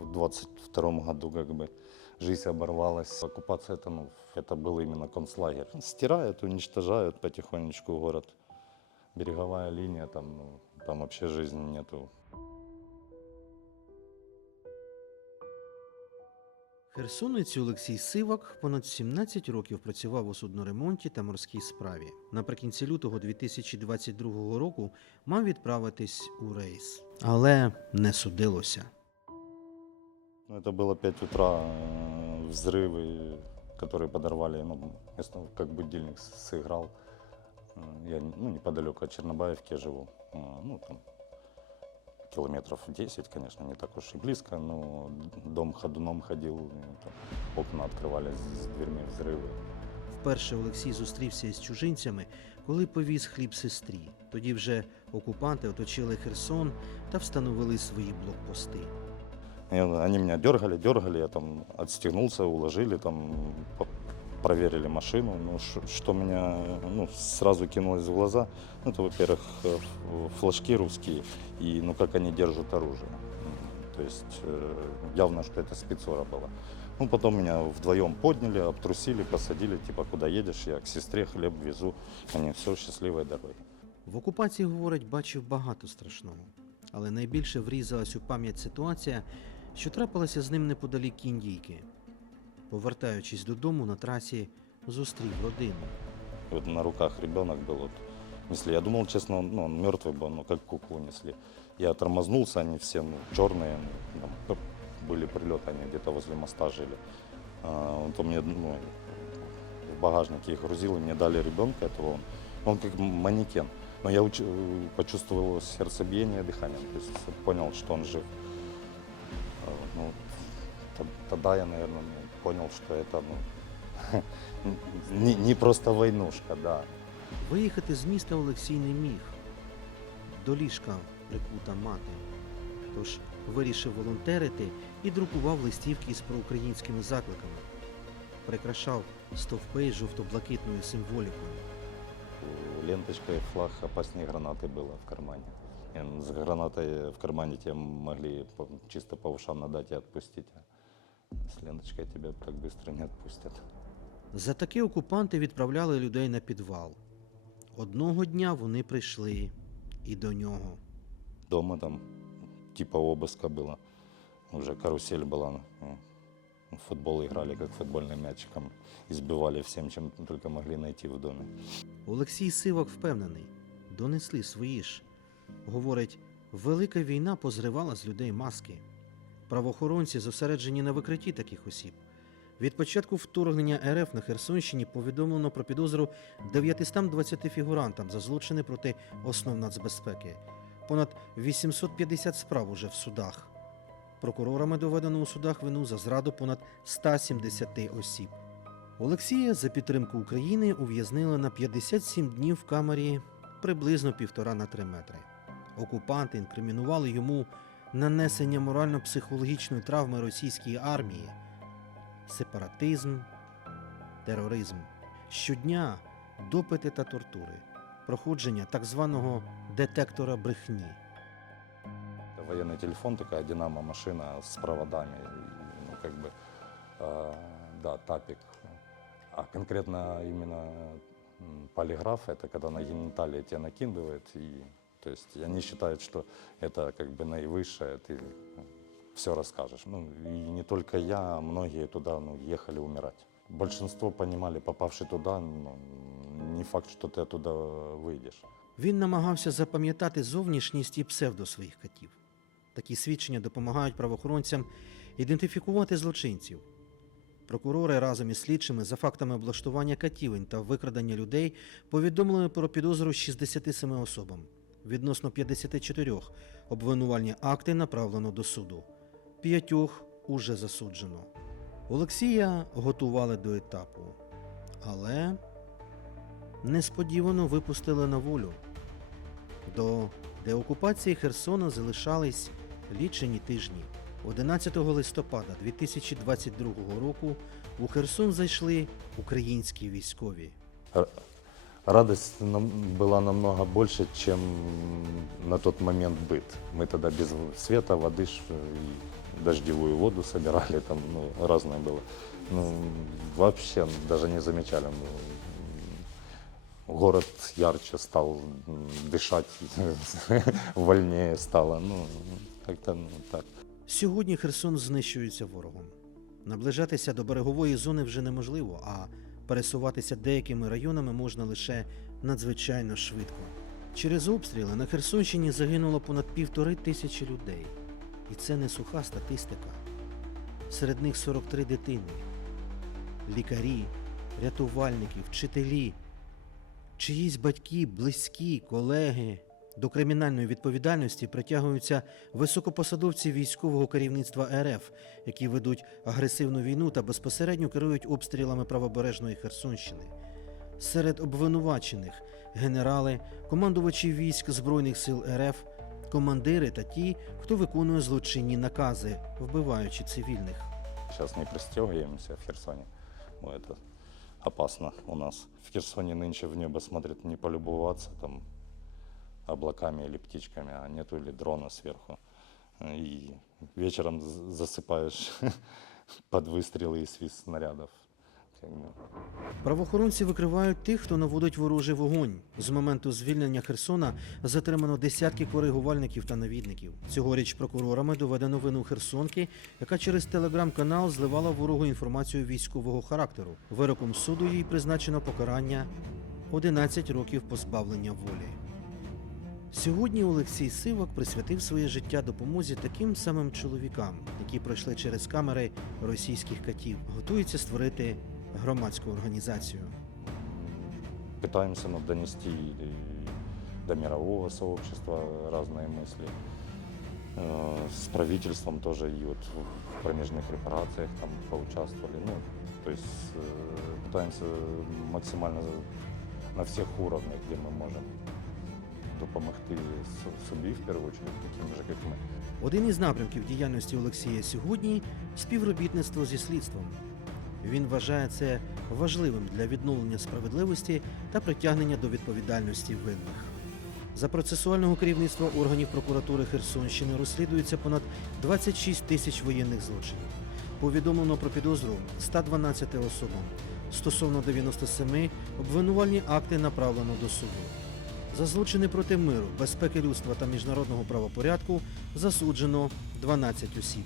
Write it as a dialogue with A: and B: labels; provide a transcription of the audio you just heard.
A: В 22 году как бы жизнь оборвалась. Оккупация это, ну, это был именно концлагерь. Стирают, уничтожают потихонечку город. Береговая линия, там, ну, там вообще жизни нету.
B: Херсонець Олексій Сивак понад 17 років працював у судноремонті та морській справі. Наприкінці лютого 2022 року мав відправитись у рейс, але не судилося.
A: Ну, это было 5 утра, э, взрывы, которые подорвали, ну, местно, как будильник с- сыграл. Э, Я ну, неподалеку от Чернобаевки живу. Э, Ну, там километров 10, конечно, не так уж и близко, но дом ходуном ходил, и там окна открывались с дверьми взрывы.
B: Вперше Олексій зустрівся із чужинцями, коли повіз хліб сестрі. Тоді вже окупанти оточили Херсон та встановили свої блокпости.
A: И они меня дергали, дергали, я там отстегнулся, уложили, там по- проверили машину. Ну, ш- что меня ну, сразу кинулось в глаза, ну, это, во-первых, э, ф- флажки русские, и ну, как они держат оружие. М, То есть э, явно, что это спецура была. Ну, потом меня вдвоем подняли, обтрусили, посадили, типа, куда едешь, я к сестре хлеб везу. Они все, счастливой дороги.
B: В окупації, говорить, бачив багато страшного, але найбільше врізалась у пам'ять ситуація, що трапилася з ним неподалік Індійки. Повертаючись додому на трасі, зустрів родину.
A: И вот на руках ребенок был. Вот. Несли. Я думал, честно, он, ну, он мертвый был, ну, как куклу несли. Я тормознулся, они все ну, черные, ну, там, п- были прилеты, они где-то возле моста жили. А, он то мне ну, в багажнике их грузил, и мне дали ребенка этого. Он, он как манекен. Но я уч- э, почувствовал его сердцебиение, дыхание. То есть понял, что он жив. А, Ну, т- тогда я, наверное, понял, что это ну, не, не просто войнушка, да.
B: Виїхати з міста Олексій не міг. До ліжка прикута мати. Тож вирішив волонтерити і друкував листівки з проукраїнськими закликами. Прикрашав стовпи жовто-блакитною символікою.
A: Ленточкой флаг опаснее гранаты было в кармане. И с гранатой в кармане тебе могли по- чисто по ушам надать и отпустить. А с ленточкой тебя так быстро не отпустят.
B: За таке окупанти відправляли людей на підвал. Одного дня вони прийшли і до нього.
A: Дома там типа обыска было. Уже карусель была. ну, В футбол играли как футбольным мячиком. Избивали всем, чем только могли найти в доме.
B: Олексій Сивак впевнений, донесли свої ж. Говорить, велика війна позривала з людей маски. Правоохоронці зосереджені на викритті таких осіб. Від початку вторгнення РФ на Херсонщині повідомлено про підозру 920 фігурантам за злочини проти основ нацбезпеки. Понад 850 справ уже в судах. Прокурорами доведено у судах вину за зраду понад 170 осіб. Олексія за підтримку України ув'язнили на 57 днів в камері приблизно півтора на три метри. Окупанти інкримінували йому нанесення морально-психологічної травми російській армії, сепаратизм, тероризм. Щодня допити та тортури, проходження так званого детектора брехні.
A: Это военный телефон, такая динамо-машина с проводами. и, Ну, как бы, э, да, тапик. А конкретно именно м, полиграф, это когда на гениталии тебя накидывает. И, то есть они считают, что это как бы наивысшее, ты все расскажешь. Ну, и не только я, а многие туда ну, ехали умирать. Большинство понимали, попавший туда, ну, не факт, что ты оттуда выйдешь.
B: Він намагався запам'ятати зовнішність і псевдо своїх катів. Такі свідчення допомагають правоохоронцям ідентифікувати злочинців. Прокурори разом із слідчими за фактами облаштування катівень та викрадення людей повідомили про підозру 67 особам. Відносно 54 обвинувальні акти направлено до суду. П'ятьох уже засуджено. Олексія готували до етапу, але несподівано випустили на волю. До деокупації Херсона залишались лічені тижні. 11 листопада 2022 року у Херсон зайшли українські військові
A: Р- Радость нам- была намного больше, чем на тот момент быт. Мы тогда без света, воды ш- и дождевую воду собирали, там ну, разное было. Ну, вообще даже не замечали. Ну, город ярче стал, м, дышать вольнее стало. Ну, как-то ну, так.
B: Сьогодні Херсон знищується ворогом. Наближатися до берегової зони вже неможливо, а пересуватися деякими районами можна лише надзвичайно швидко. Через обстріли на Херсонщині загинуло понад півтори тисячі людей. І це не суха статистика. Серед них 43 дитини, лікарі, рятувальники, вчителі, чиїсь батьки, близькі, колеги. До кримінальної відповідальності притягуються високопосадовці військового керівництва РФ, які ведуть агресивну війну та безпосередньо керують обстрілами правобережної Херсонщини. Серед обвинувачених генерали, командувачі військ Збройних сил РФ, командири та ті, хто виконує злочинні накази, вбиваючи цивільних.
A: Сейчас не пристегиваемся в Херсоне. Ну, это опасно у нас. В Херсоне нынче в небо смотрят не полюбоваться там облаками или птичками, а нету или дрона сверху. И вечером з- засыпаешь под выстрелы и свист снарядов. Как бы.
B: Правоохоронці викривають тих, хто наводить ворожий вогонь. З моменту звільнення Херсона затримано десятки коригувальників та навідників. Цьогоріч прокурорами доведено вину Херсонки, яка через телеграм-канал зливала ворогу інформацію військового характеру. Вироком суду їй призначено покарання 11 років позбавлення волі. Сьогодні Олексій Сивак присвятив своє життя допомозі таким самим чоловікам, які пройшли через камери російських катів, готується створити громадську організацію.
A: Пытаемся ну, донести и до мирового сообщества разные мысли. Э, С правительством тоже и вот в промежных репарациях там поучаствовали. Ну, то есть э, пытаемся максимально на всех уровнях, где мы можем допомогти собі, в першу чергу, таким же, як ми.
B: Один із напрямків діяльності Олексія сьогодні співробітництво зі слідством. Він вважає це важливим для відновлення справедливості та притягнення до відповідальності винних. За процесуального керівництва органів прокуратури Херсонщини розслідується понад 26 тисяч воєнних злочинів. Повідомлено про підозру 112 особам. Стосовно 97 обвинувальні акти направлено до суду. За злочини проти миру, безпеки людства та міжнародного правопорядку засуджено 12 осіб.